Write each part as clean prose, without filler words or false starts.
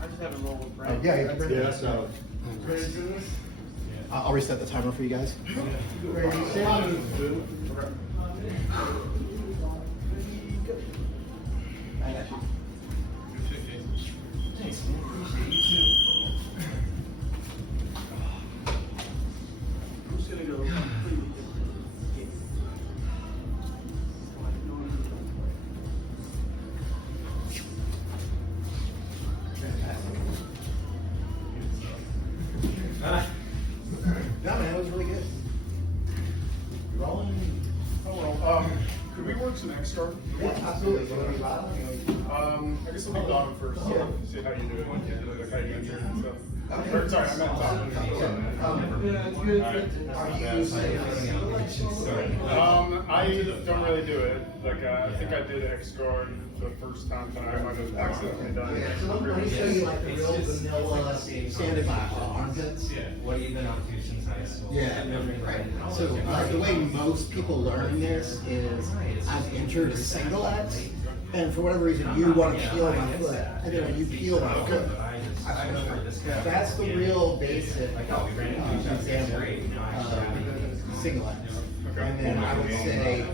I just haven't rolled with Brent. Yeah, so. Ready to do this? I'll reset the timer for you guys. Ready to set? I got you. Thanks, man. Appreciate you too. I'm just gonna go completely different. No, man, it was really good. Rolling. Oh, well, could we work some X start? Yeah, absolutely. So, what do you bottom? I guess I'll be bottom first. Yeah. See how you do it. Like how you enter and stuff. Okay. Or, sorry, I meant top. Yeah, it's good. Are you using I don't really do it. Like, I think I did X guard the first time, but I might have accidentally done it. Yeah, so let me show you like the real vanilla standard armpits. What have you been up to since high school? Yeah, right. So the way most people learn this is I've entered a single X, and for whatever reason you want to peel my foot, and then when you peel my foot, that's the real basic example of single X. And then I would say,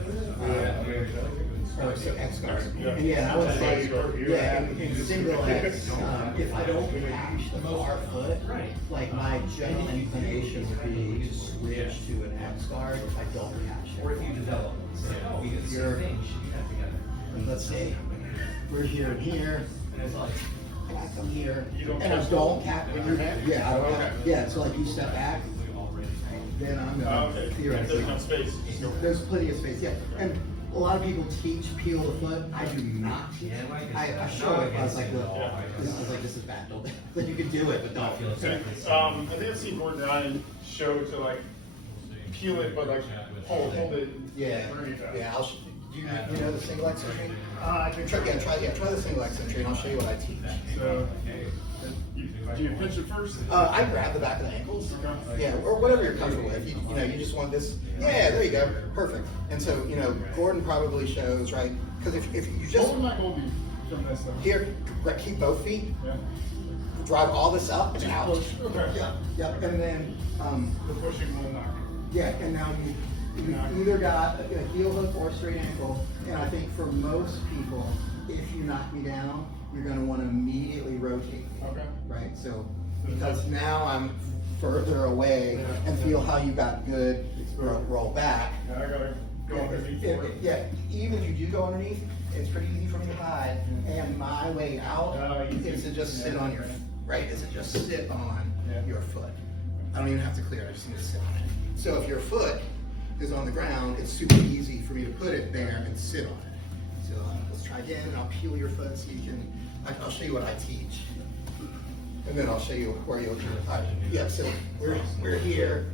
so X guard. And yeah, I would say, yeah, in single X, if I don't catch the far foot, like my general inclination would be to switch to an X guard if I don't catch it. Or if you develop one. So, because You're- things you have together. Let's see, we're here and here, And it's like, and I come here, You don't and I catch don't catch, yeah, I don't Okay. yeah, so like you step back, then I'm gonna Okay. theoretically. There's enough space. Just go. There's plenty of space, yeah. And a lot of people teach peel the foot. I do not teach. I show it. I was like, look, this is bad. Don't. Like you can do it, but don't. I think I've seen Gordon and I show to like peel it, but like hold it. Yeah, underneath that. yeah. Do you know the single X entry? I can try the single X entry, and I'll show you what I teach. So, do you pinch it first? I grab the back of the ankles. Yeah, or whatever you're comfortable with. You just want this. Yeah, there you go. Perfect. And so, Gordon probably shows, right? Because if you just Hold my hold you from this though. here, right, keep both feet, Yeah. drive all this up and out. Push. Okay. Yep. And then, The pushing will knock. yeah, and now you either got a heel hook or a straight ankle. And I think for most people, if you knock me down, you're going to want to immediately rotate me. Okay. Right? So, because now I'm further away and feel how you got good roll back. Yeah, I gotta go underneath for it. Yeah, even if you do go underneath, it's pretty easy for me to hide. And my way out is to just sit on your, right? Is to just sit on your foot. I don't even have to clear it, I just need to sit on it. So if your foot is on the ground, it's super easy for me to put it there and sit on it. So let's try again, and I'll peel your foot so you can, I'll show you what I teach. And then I'll show you where you'll do it. Yeah, so we're here,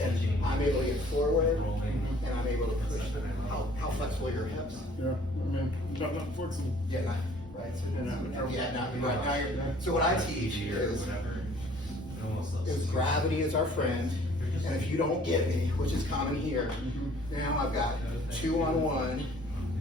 and I'm able to get forward, and I'm able to push them. How flexible are your hips? Yeah, I mean, not flexible. Yeah, not, right, so right now so what I teach is gravity is our friend, and if you don't get me, which is common here, now I've got 2-on-1,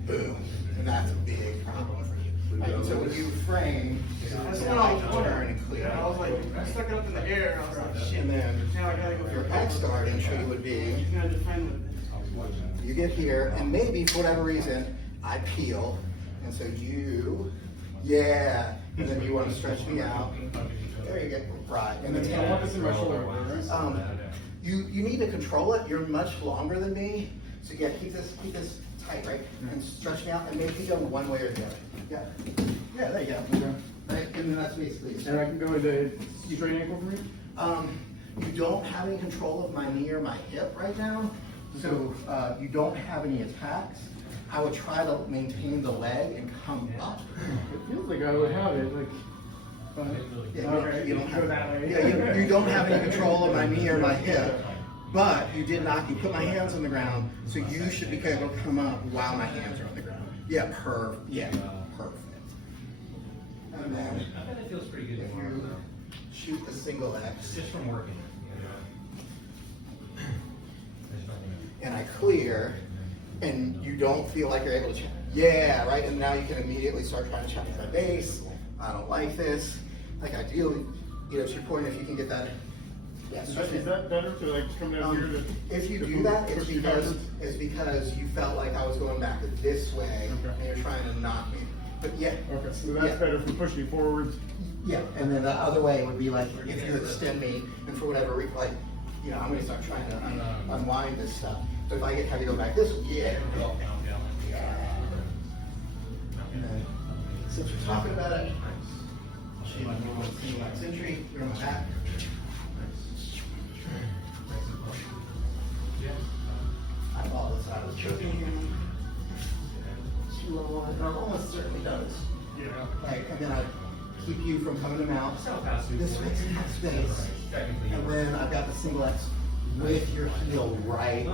boom, and that's a big problem for you. Right, so when you frame, That's what I was wondering. turn and clear. I was like, I stuck it up in the air, and I was like, shit. And then Now I gotta go your X guard entry would be, He's gonna defend with it. you get here, and maybe for whatever reason, I peel, and so yeah, and then you want to stretch me out. There you go, right. And then I want this in my shoulder, right? you need to control it. You're much longer than me, so yeah, keep this tight, right? And stretch me out, and maybe go one way or the other. Yeah, there you go. Right, and then that's basically it. And I can go into straight ankle for me? You don't have any control of my knee or my hip right now, so you don't have any attacks. I would try to maintain the leg and come up. It feels like I would have it, like. Yeah, you don't have, go that way. yeah, you don't have any control of my knee or my hip, but you did not. You put my hands on the ground, so you should be able to come up while my hands are on the ground. Yeah, perfect. And then I bet it feels pretty good if tomorrow, you though. shoot the single X Just from working. and I clear, and you don't feel like you're able to. Yeah, right. And now you can immediately start trying to challenge my base. I don't like this. like ideally, you know, to your point, if you can get that. Yeah, Is that better to like come down here to? If you do that, push you backwards? it's because you felt like I was going back this way, Okay. and you're trying to knock me. But yeah. Okay, so that's yeah. better for pushing you forwards. Yeah, and then the other way would be like if you extend me, and for whatever reason, like, you know, I'm gonna start trying to unwind this stuff. So if I get heavy, go back this way. Yeah. And since we're talking about it, I'll show you my normal single max entry. We're on my back. I follow the side of the choking here. Too low on it, almost certainly does. Yeah. Right, and then I keep you from coming to mount. This makes that space. Technically, And then I've got the single X with your heel right.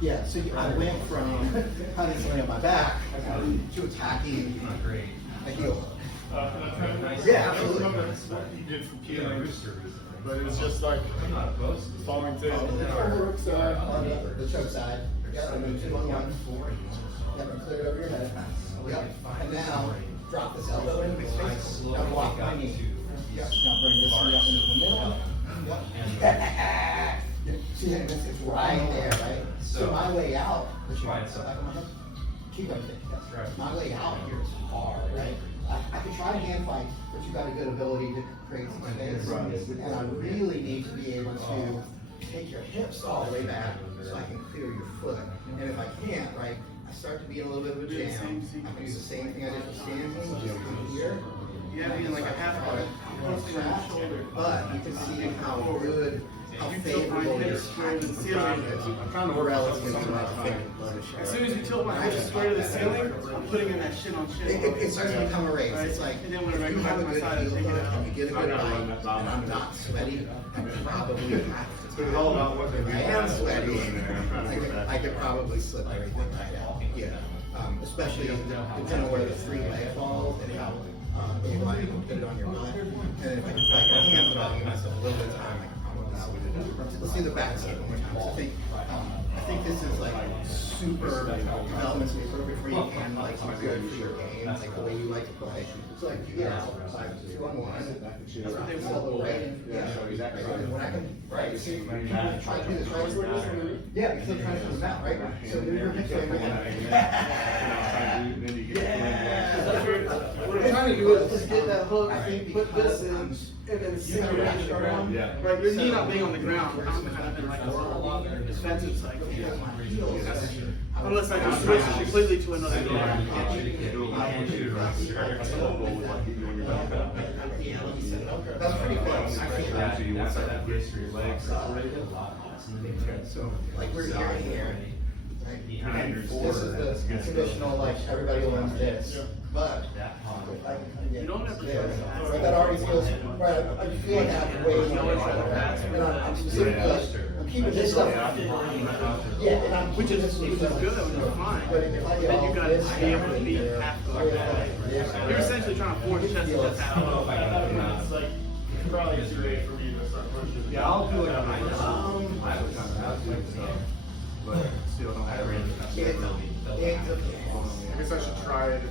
Yeah, so I went from constantly on my back to attacking not great. a heel hook. Yeah, absolutely. What you did from Keelan, but it was just like I'm not opposed to falling to On the the choke side. Yeah, I moved 2 on 1. Yep, and clear it over your head. Yep, and now drop this elbow into my face. Now walk my knee. Yep, now bring this knee up into the middle. Yep. See, and it's right there, right? So my way out, which you might back on my head. Keep everything. That's right. My way out here is hard, right? I could try to hand fight, but you've got a good ability to create some space. And I really need to be able to take your hips all the way back so I can clear your foot. And if I can't, right, I start to be in a little bit of a jam. I can do the same thing I did for standing, just come here. Yeah, being like a half guard. But you can see how good, how You tilt my favorable your hips square to the ceiling. I'm trying to work relative to my finger. As soon as you tilt my hips square to the ceiling, I'm putting in that shit on shit. It starts to become a race. It's like, And then whenever I you go back have to a my good side, I heel take it hook, out. and you get a good bite, and I'm not sweaty, I probably have to. It's all about what If I am sweaty, I could probably slip everything right out. Yeah. Especially depending on where the free leg falls and how you might put it on your butt. And if I can hand it on myself a little bit of time, I can probably. Let's do the back side one more time. So I think this is like super development's appropriate for you and like good for your game, like the way you like to play. So like you get out, 2 on 1. That's what they will, right? Yeah. And when I can, right? So you try to do this, right? Yeah, because I'm trying to put them out, right? So move your hips over What I'm trying to do is just get that hook, put this in, and then center it around. Right, your knee not being on the ground, I'm kind of in like a defensive cycle. Unless I just switch completely to another That's pretty close. I feel that. So, like we're here and here, right? And this is the traditional, like everybody learns this, but if I can kind of get You don't have to this, try to right, that already feels right. I feel like I have way more control, and I'm specifically, I'm keeping this stuff. Yeah, and I'm Which is good, which is fine. But then you gotta be able to be half guard. You're essentially trying to force chest to half guard. It's like probably too late for me to start pushing. Yeah, I'll do it. But still don't have it. I guess I should try it.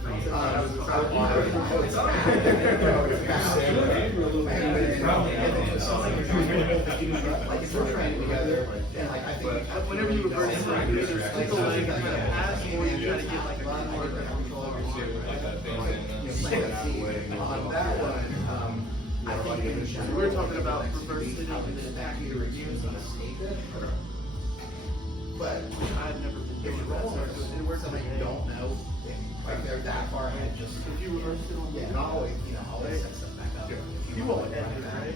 Like if we're training together, and like I think. Whenever you reverse it, you either stick a leg and kind of pass, or you try to get like a lot more control over On that one, I think we're talking about reverse sitting and then back attacking to your reduce and escape it. But I've never been doing that, so it works something like you don't know, like they're that far ahead, just. If you reverse it on the Yeah, not always, always set stuff back up. You won't edit it, right?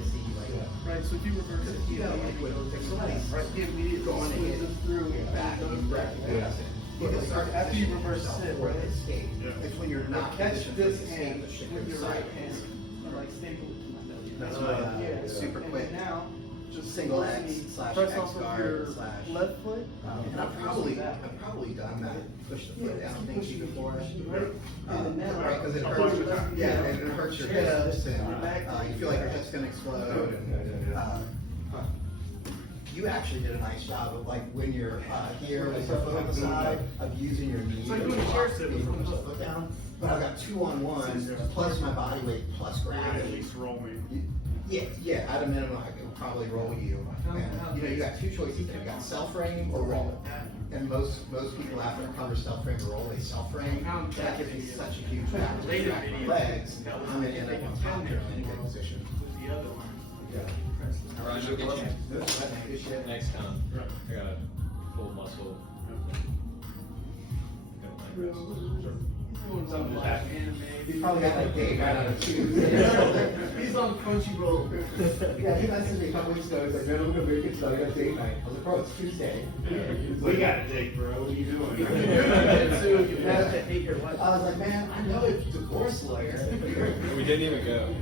Right, so if you reverse it, you know, if somebody's right, you immediately go on and hit through Back, you recognize it. You can start After you reverse sit, or right? escape. It's when you're not Catch positioned this to hand escape, with the your right hand, and like staple it to my belly. That's why, super And quick. now, just Single slowly X slash press X off of guard your slash- left foot. And I've probably done that, push the foot down, maybe before. Right, and then now. Right, because it hurts, yeah, and it hurts your hips, and, you feel like your hip's gonna explode, and, you actually did a nice job of like when you're, here with your foot on the side, of using your knees. It's like doing a chair sit with the foot down. but I've got 2-on-1 plus my body weight plus At gravity. least roll me. Yeah, at a minimum, I could probably roll you. And, you got two choices there. You got self-frame or roll. And most people after cover self-frame or roll, they self-frame. That gives me such a huge back to track my legs. I'm gonna end up on top there in a good position. The other one. Raj, I'll get you Good shit. next time. I got a full muscle. Doing some black anime. You probably got like Dave right out of shoes. He's on Crunchyroll. Yeah, he messaged me a couple weeks ago. He's like, man, I'm gonna make it so I got date night. I was like, bro, it's Tuesday. We got a date, bro. What are you doing? I was like, man, I know a divorce lawyer. We didn't even go.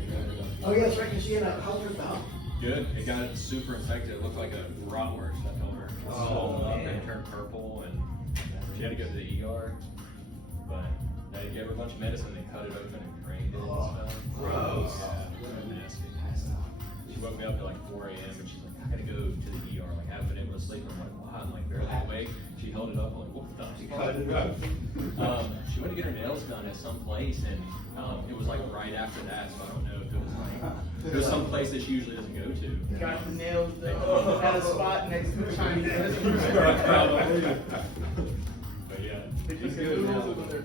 Oh yeah, that's right, because she had a help her thumb. Good. It got super infected. It looked like a rotworks. I told her. It swelled up and turned purple, and she had to go to the ER. But they gave her a bunch of medicine. They cut it open and drained it and stuff. Gross. Yeah, nasty. She woke me up at like 4 a.m. and she's like, I gotta go to the ER. Like, I haven't been able to sleep. I'm like, wow. I'm like barely awake. She held it up. I'm like, what the fuck? Cut it up. She went to get her nails done at some place, and it was like right after that. So I don't know if it was like it was some place that she usually doesn't go to. Got the nails done at a spot next to the Chinese restaurant. But yeah, They just it's good now. Google, but they're